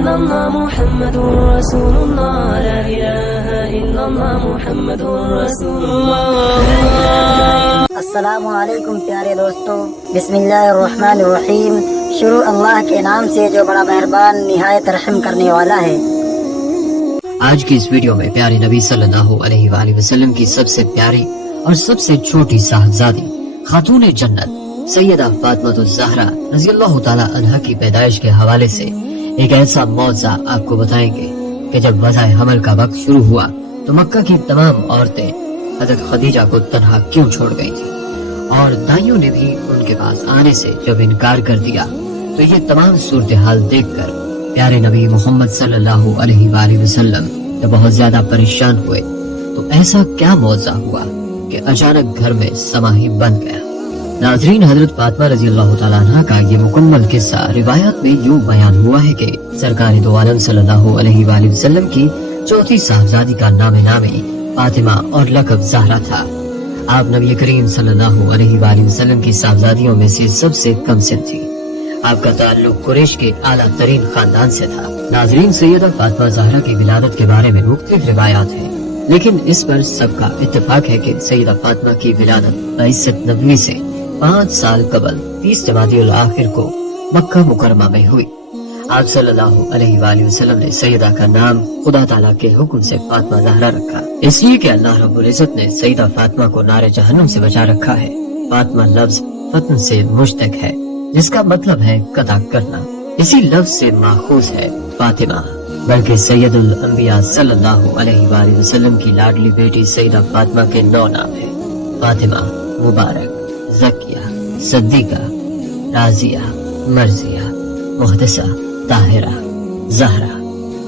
إلا الله محمد رسول الله لا إله إلا الله محمد رسول الله. السلام علیکم پیارے دوستو، بسم اللہ الرحمن الرحیم. شروع اللہ کے نام سے جو بڑا مہربان نہایت رحم کرنے والا ہے. آج کی اس ویڈیو میں پیارے نبی صلی اللہ علیہ وآلہ وسلم کی سب سے پیاری اور سب سے چھوٹی صاحبزادی خاتون جنت سیدہ فاطمہ الزہرا رضی اللہ تعالی عنہا کی پیدائش کے حوالے سے ایک ایسا معجزہ آپ کو بتائیں گے کہ جب وضع حمل کا وقت شروع ہوا تو مکہ کی تمام عورتیں حضرت خدیجہ کو تنہا کیوں چھوڑ گئی تھی، اور دائیوں نے بھی ان کے پاس آنے سے جب انکار کر دیا تو یہ تمام صورتحال دیکھ کر پیارے نبی محمد صلی اللہ علیہ وآلہ وسلم جب بہت زیادہ پریشان ہوئے تو ایسا کیا معجزہ ہوا کہ اچانک گھر میں سما ہی بند گیا. ناظرین، حضرت فاطمہ رضی اللہ تعالیٰ عنہ کا یہ مکمل قصہ روایات میں یوں بیان ہوا ہے کہ سرکار دو عالم صلی اللہ علیہ وآلہ وسلم کی چوتھی صاحبزادی کا نام نامی فاطمہ اور لقب زہرا تھا. آپ نبی کریم صلی اللہ علیہ وآلہ وسلم کی صاحبزادیوں میں سے سب سے کم سن تھی. آپ کا تعلق قریش کے اعلیٰ ترین خاندان سے تھا. ناظرین، سیدہ فاطمہ زہرا کی ولادت کے بارے میں مختلف روایات ہیں، لیکن اس پر سب کا اتفاق ہے کہ سیدہ فاطمہ کی ولادت بعثت نبوی سے 5 سال قبل 30 جمادی الاخر کو مکہ مکرمہ میں ہوئی. آپ صلی اللہ علیہ وآلہ وسلم نے سیدہ کا نام خدا تعالیٰ کے حکم سے فاطمہ زہرا رکھا، اس لیے کہ اللہ رب العزت نے سیدہ فاطمہ کو نار جہنم سے بچا رکھا ہے. فاطمہ لفظ فتن سے مشتق ہے جس کا مطلب ہے قطع کرنا. اسی لفظ سے ماخوذ ہے فاطمہ، بلکہ سید الانبیاء صلی اللہ علیہ وآلہ وسلم کی لاڈلی بیٹی سیدہ فاطمہ کے 9 نام ہیں: فاطمہ، مبارک، زکیہ، صدیقہ، راضیہ، مرضیہ، محدثہ، طاہرہ، زہرا.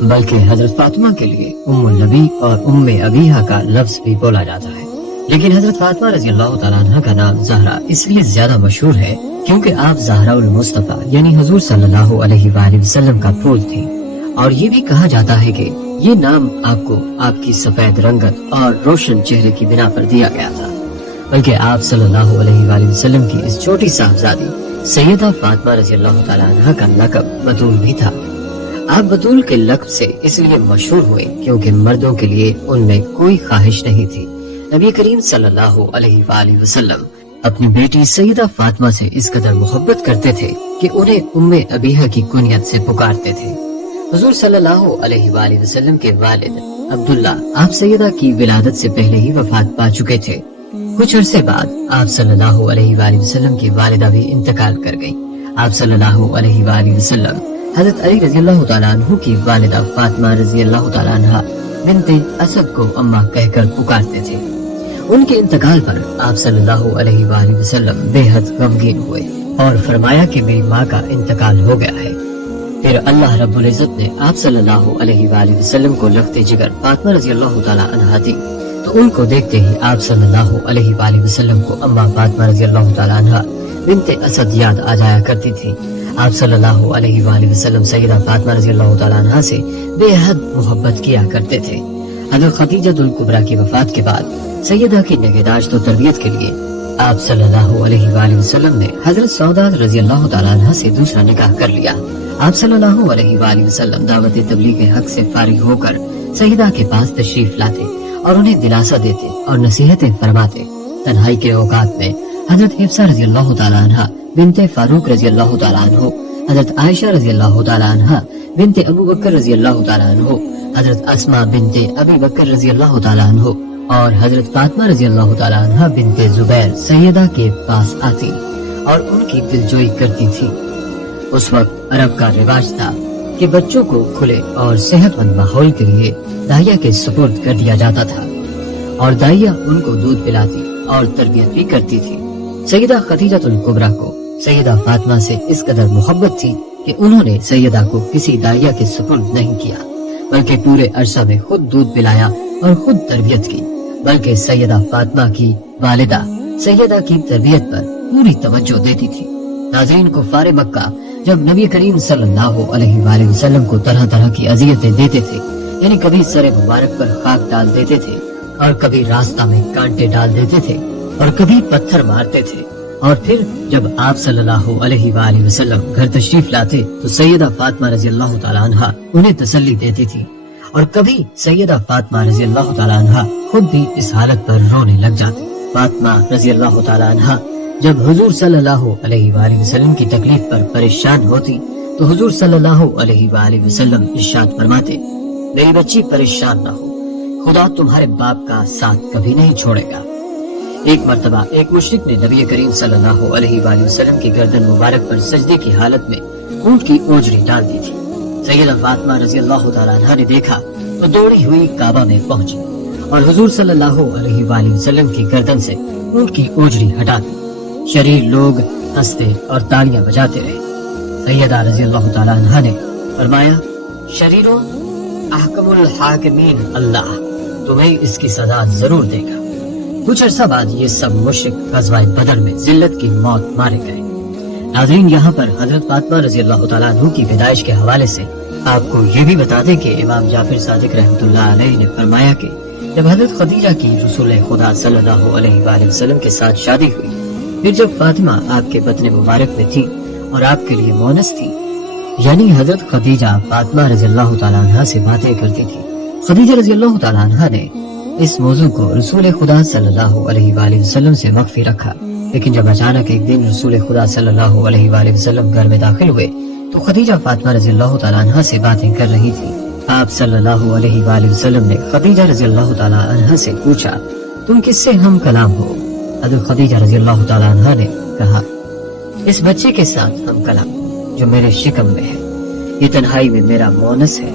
بلکہ حضرت فاطمہ کے لیے ام النبی اور ام ابیہا کا لفظ بھی بولا جاتا ہے. لیکن حضرت فاطمہ رضی اللہ تعالیٰ عنہ کا نام زہرا اس لیے زیادہ مشہور ہے کیونکہ آپ زہرا المصطفیٰ یعنی حضور صلی اللہ علیہ وآلہ وسلم کا پھول تھی، اور یہ بھی کہا جاتا ہے کہ یہ نام آپ کو آپ کی سفید رنگت اور روشن چہرے کی بنا پر دیا گیا تھا. بلکہ آپ صلی اللہ علیہ وآلہ وسلم کی اس چھوٹی صاحبزادی سیدہ فاطمہ رضی اللہ تعالیٰ عنہ کا لقب بطول بھی تھا. آپ بطول کے لقب سے اس لیے مشہور ہوئے کیونکہ مردوں کے لیے ان میں کوئی خواہش نہیں تھی. نبی کریم صلی اللہ علیہ وآلہ وسلم اپنی بیٹی سیدہ فاطمہ سے اس قدر محبت کرتے تھے کہ انہیں ام ابیہا کی کنیت سے پکارتے تھے. حضور صلی اللہ علیہ وآلہ وسلم کے والد عبداللہ آپ سیدہ کی ولادت سے پہلے ہی وفات پا چکے تھے. کچھ عرصے بعد آپ صلی اللہ علیہ وآلہ وسلم کی والدہ بھی انتقال کر گئیں. آپ صلی اللہ علیہ وآلہ وسلم حضرت علی رضی اللہ تعالیٰ عنہ کی والدہ فاطمہ رضی اللہ تعالیٰ عنہ بنت اسد کو اماں کہہ کر پکارتے تھے. ان کے انتقال پر آپ صلی اللہ علیہ وآلہ وسلم بے حد غمگین ہوئے اور فرمایا کہ میری ماں کا انتقال ہو گیا ہے. پھر اللہ رب العزت نے آپ صلی اللہ علیہ وآلہ وسلم کو لخت جگر فاطمہ رضی اللہ تعالیٰ عنہ دی، تو ان کو دیکھتے ہی آپ صلی اللہ علیہ وآلہ وسلم کو اماں فاطمہ رضی اللہ تعالیٰ عنہ بنت اسد یاد آ جایا کرتی تھی. آپ صلی اللہ علیہ وآلہ وسلم سیدہ فاطمہ رضی اللہ تعالیٰ عنہ سے بے حد محبت کیا کرتے تھے. حضرت خدیجہ الکبریٰ کی وفات کے بعد سیدہ کی نگہداشت و تربیت کے لیے آپ صلی اللہ علیہ وآلہ وسلم نے حضرت سودا رضی اللہ تعالیٰ عنہ سے دوسرا نکاح کر لیا. آپ صلی اللہ علیہ وآلہ وسلم دعوت تبلیغ حق سے فارغ ہو کر سیدہ کے پاس تشریف لاتے اور انہیں دلاسا دیتے اور نصیحتیں فرماتے. تنہائی کے اوقات میں حضرت حفصہ رضی اللہ تعالیٰ عنہ بنت فاروق رضی اللہ تعالیٰ عنہ، حضرت عائشہ رضی اللہ تعالیٰ عنہ بنت ابو بکر رضی اللہ تعالیٰ عنہ، حضرت اسماء بنت ابی بکر رضی اللہ تعالیٰ عنہ اور حضرت فاطمہ رضی اللہ تعالیٰ عنہ بنت زبیر سیدہ کے پاس آتی اور ان کی دلجوئی کرتی تھی. اس وقت عرب کا رواج تھا کہ بچوں کو کھلے اور صحت مند ماحول کے لیے داعیہ کے سپرد کر دیا جاتا تھا اور داعیہ ان کو دودھ پلاتی اور تربیت بھی کرتی تھی. سیدہ خدیجہ الکبریٰ کو سیدہ فاطمہ سے اس قدر محبت تھی کہ انہوں نے سیدہ کو کسی داعیہ کے سپرد نہیں کیا، بلکہ پورے عرصہ میں خود دودھ پلایا اور خود تربیت کی. بلکہ سیدہ فاطمہ کی والدہ سیدہ کی تربیت پر پوری توجہ دیتی تھی. ناظرین، کفار مکہ جب نبی کریم صلی اللہ علیہ وآلہ وسلم کو طرح طرح کی اذیتیں دیتے تھے، یعنی کبھی سر مبارک پر خاک ڈال دیتے تھے اور کبھی راستہ میں کانٹے ڈال دیتے تھے اور کبھی پتھر مارتے تھے اور پھر جب آپ صلی اللہ علیہ وآلہ وسلم گھر تشریف لاتے تو سیدہ فاطمہ رضی اللہ تعالیٰ عنہ انہیں تسلی دیتی تھی، اور کبھی سیدہ فاطمہ رضی اللہ تعالیٰ عنہ خود بھی اس حالت پر رونے لگ جاتی۔ فاطمہ رضی اللہ تعالیٰ عنہ جب حضور صلی اللہ علیہ وآلہ وسلم کی تکلیف پر پریشان ہوتی تو حضور صلی اللہ علیہ وآلہ وسلم ارشاد فرماتے، میری بچی پریشان نہ ہو، خدا تمہارے باپ کا ساتھ کبھی نہیں چھوڑے گا۔ ایک مرتبہ ایک مشرک نے نبی کریم صلی اللہ علیہ وآلہ وسلم کی گردن مبارک پر سجدے کی حالت میں اونٹ کی اوجری ڈال دی تھی۔ سیدہ فاطمہ رضی اللہ تعالیٰ عنہ نے دیکھا تو دوڑی ہوئی کعبہ میں پہنچی اور حضور صلی اللہ علیہ وآلہ وسلم کی گردن سے اونٹ کی اوجری ہٹا دی۔ شریر لوگ ہنستے اور تالیاں بجاتے رہے۔ سیدہ رضی اللہ تعالیٰ عنہ نے فرمایا، شریروں، احکم الحاکمین اللہ تمہیں اس کی سزا ضرور دے گا۔ کچھ عرصہ بعد یہ سب مشرک غزوہ بدر میں ذلت کی موت مارے گئے۔ ناظرین، یہاں پر حضرت فاطمہ رضی اللہ تعالیٰ عنہ کی پیدائش کے حوالے سے آپ کو یہ بھی بتا دیں کہ امام جعفر صادق رحمۃ اللہ علیہ نے فرمایا کہ جب حضرت خدیجہ کی رسول خدا صلی اللہ علیہ وآلہ وسلم کے ساتھ شادی ہوئی، پھر جب فاطمہ آپ کے بطن مبارک میں تھی اور آپ کے لیے مونس تھی، یعنی حضرت خدیجہ فاطمہ رضی اللہ تعالیٰ عنہ سے باتیں کرتی تھی۔ خدیجہ رضی اللہ تعالیٰ عنہ نے اس موضوع کو رسول خدا صلی اللہ علیہ وآلہ وسلم سے مخفی رکھا، لیکن جب اچانک ایک دن رسول خدا صلی اللہ علیہ وآلہ وسلم گھر میں داخل ہوئے تو خدیجہ فاطمہ رضی اللہ تعالیٰ عنہ سے باتیں کر رہی تھی۔ آپ صلی اللہ علیہ وآلہ وسلم نے خدیجہ رضی اللہ تعالیٰ عنہ سے پوچھا، تم کس سے ہم کلام ہو؟ حضرت خدیجہ رضی اللہ تعالیٰ عنہ نے کہا، اس بچے کے ساتھ ہم کلام جو میرے شکم میں ہے، یہ تنہائی میں میرا مونس ہے۔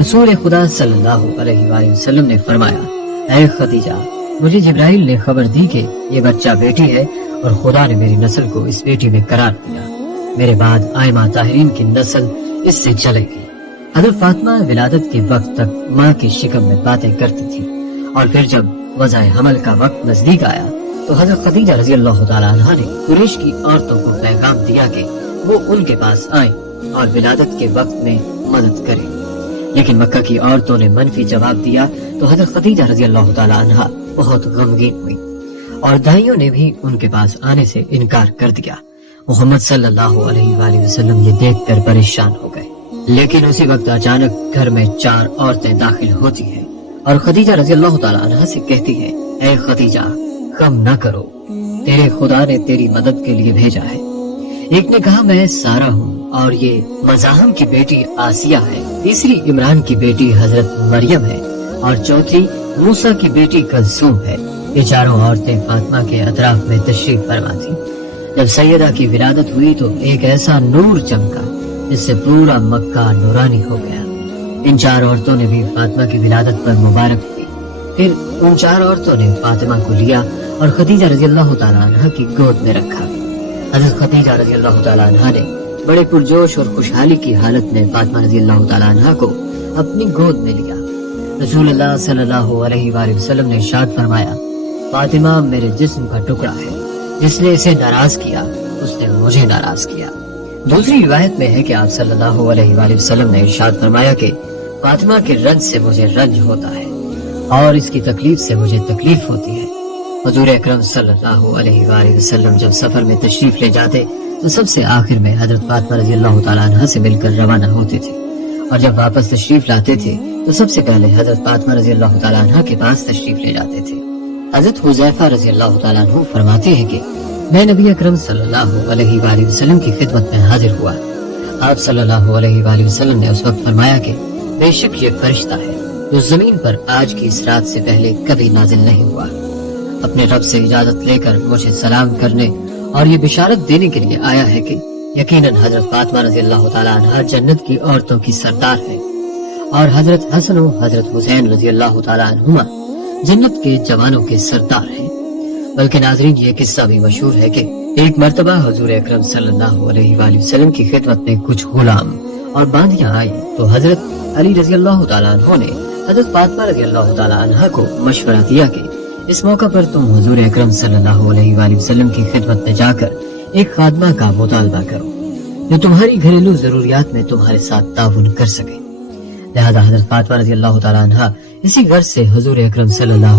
رسول خدا صلی اللہ علیہ وآلہ وسلم نے فرمایا، اے خدیجہ، مجھے جبرائیل نے خبر دی کہ یہ بچہ بیٹی ہے اور خدا نے میری نسل کو اس بیٹی میں قرار دیا، میرے بعد آئمہ طاہرین کی نسل اس سے چلے گی۔ حضرت فاطمہ ولادت کے وقت تک ماں کی شکم میں باتیں کرتی تھی، اور پھر جب وضع حمل کا وقت نزدیک آیا تو حضرت خدیجہ رضی اللہ تعالیٰ عنہ نے قریش کی عورتوں کو پیغام دیا کہ وہ ان کے پاس آئیں اور ولادت کے وقت میں مدد کریں، لیکن مکہ کی عورتوں نے منفی جواب دیا تو حضرت خدیجہ رضی اللہ تعالیٰ عنہ بہت غمگین ہوئی اور دائیوں نے بھی ان کے پاس آنے سے انکار کر دیا۔ محمد صلی اللہ علیہ وآلہ وسلم یہ دیکھ کر پریشان ہو گئے، لیکن اسی وقت اچانک گھر میں 4 عورتیں داخل ہوتی ہیں اور خدیجہ رضی اللہ تعالیٰ عنہ سے کہتی ہیں، اے خدیجہ، غم نہ کرو، تیرے خدا نے تیری مدد کے لیے بھیجا ہے۔ ایک نے کہا، میں سارہ ہوں اور یہ مزاحم کی بیٹی آسیہ ہے، تیسری عمران کی بیٹی حضرت مریم ہے، اور چوتھی موسیٰ کی بیٹی کلثوم ہے۔ یہ چاروں عورتیں فاطمہ کے اطراف میں تشریف فرما تھیں۔ جب سیدہ کی ولادت ہوئی تو ایک ایسا نور چمکا جس سے پورا مکہ نورانی ہو گیا۔ ان 4 عورتوں نے بھی فاطمہ کی ولادت پر مبارک دی۔ پھر ان 4 عورتوں نے فاطمہ کو لیا اور خدیجہ رضی اللہ تعالیٰ عنہ کی گود میں رکھا۔ حضرت خدیجہ رضی اللہ تعالیٰ عنہ نے بڑے پرجوش اور خوشحالی کی حالت میں فاطمہ رضی اللہ تعالیٰ عنہ کو اپنی گود میں لیا۔ رسول اللہ صلی اللہ علیہ وآلہ وسلم نے ارشاد فرمایا، فاطمہ میرے جسم کا ٹکڑا ہے، جس نے اسے ناراض کیا اس نے مجھے ناراض کیا۔ دوسری روایت میں ہے کہ آپ صلی اللہ علیہ وآلہ وسلم نے ارشاد فرمایا کہ فاطمہ کے رنج سے مجھے رنج ہوتا ہے اور اس کی تکلیف سے مجھے تکلیف ہوتی ہے۔ حضور اکرم صلی اللہ علیہ وآلہ وسلم جب سفر میں تشریف لے جاتے تو سب سے آخر میں حضرت فاطمہ رضی اللہ تعالیٰ عنہ سے مل کر روانہ ہوتے تھے، اور جب واپس تشریف لاتے تھے تو سب سے پہلے حضرت فاطمہ رضی اللہ تعالیٰ عنہ کے پاس تشریف لے جاتے تھے۔ حضرت حذیفہ رضی اللہ تعالیٰ عنہ فرماتے ہیں کہ میں نبی اکرم صلی اللہ علیہ وآلہ وسلم کی خدمت میں حاضر ہوا۔ آپ صلی اللہ علیہ وآلہ وسلم نے اس وقت فرمایا کہ بے شک یہ فرشتہ ہے جو زمین پر آج کی اس رات سے پہلے کبھی نازل نہیں ہوا، اپنے رب سے اجازت لے کر مجھے سلام کرنے اور یہ بشارت دینے کے لیے آیا ہے کہ یقیناً حضرت فاطمہ رضی اللہ تعالیٰ عنہ جنت کی عورتوں کی سردار ہے، اور حضرت حسن و حضرت حسین رضی اللہ تعالیٰ عنہما جنت کے جوانوں کے سردار ہیں۔ بلکہ ناظرین، یہ قصہ بھی مشہور ہے کہ ایک مرتبہ حضور اکرم صلی اللہ علیہ وآلہ وسلم کی خدمت میں کچھ غلام اور باندیاں آئی تو حضرت علی رضی اللہ تعالیٰ عنہ نے حضرت فاطمہ رضی اللہ تعالیٰ عنہ کو مشورہ دیا کہ اس موقع پر تم حضور اکرم صلی اللہ علیہ وآلہ وسلم کی خدمت میں جا کر ایک خادمہ کا مطالبہ کرو جو تمہاری گھریلو ضروریات میں تمہارے ساتھ تعاون کر سکے۔ لہذا حضرت فاطمہ رضی اللہ تعالیٰ عنہ اسی غرض سے حضور اکرم صلی اللہ